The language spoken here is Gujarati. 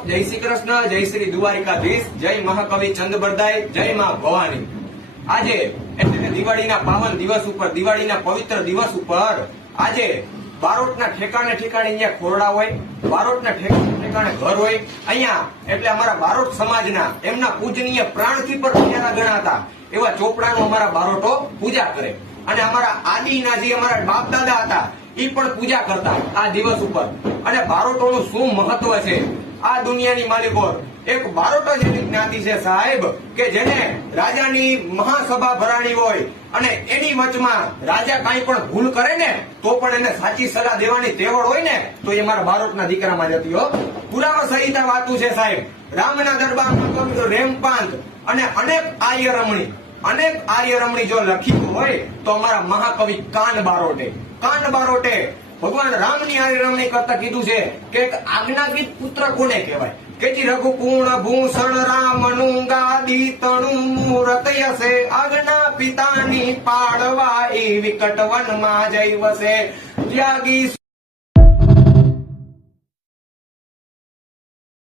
જય શ્રી કૃષ્ણ, જય શ્રી દ્વારિકાધીશ, જય મહાકવિ ચંદબરદાઈ, જય માં ભવાની। આજે એટલે કે દિવાળીના પાવન દિવસ ઉપર, દિવાળીના પવિત્ર દિવસ ઉપર આજે બારોટના ઠેકાણે ઠેકાણે અહીંયા ખોરડા હોય, બારોટના ઠેકાણે ઘર હોય। અહીંયા એટલે અમારા બારોટ સમાજના એમના પૂજનીય પ્રાણથી પણ ન્યારા ગણાતા એવા ચોપડાનો અમારા બારોટો પૂજા કરે અને અમારા આદિના જે અમારા બાપ દાદા હતા એ પણ પૂજા કરતા આ દિવસ ઉપર। અને બારોટોનું શું મહત્વ છે આ દુનિયાની માલિકો, એક બારોટો જેવી જ્ઞાતિ છે સાહેબ કે જેને રાજાની મહાસભા ભરાણી હોય અને એની વચમાં રાજા કાંઈ પણ ભૂલ કરે ને તો પણ એને સાચી સલાહ દેવાની તેવડ હોય ને તો એ મારા બારોટના દીકરામાં જતી હો। પુરાવા સહિત આ વાતું છે સાહેબ। રામના દરબારમાં રેમપાંત અને અનેક આર્ય રમણી જો લખ્યું હોય તો અમારા મહાકવિ કાન બારોટે ભગવાન રામની આર્ય રમણી કરતા કીધું છે કે આજ્ઞાકીત પુત્ર કોને કહેવાય કે જી રઘુકુળ ભૂષણ રામનું ગાદી તણું મૂરત યસે આજ્ઞા પિતાની પાડવા એ વિકટ વનમાં જઈ વસે ત્યાગી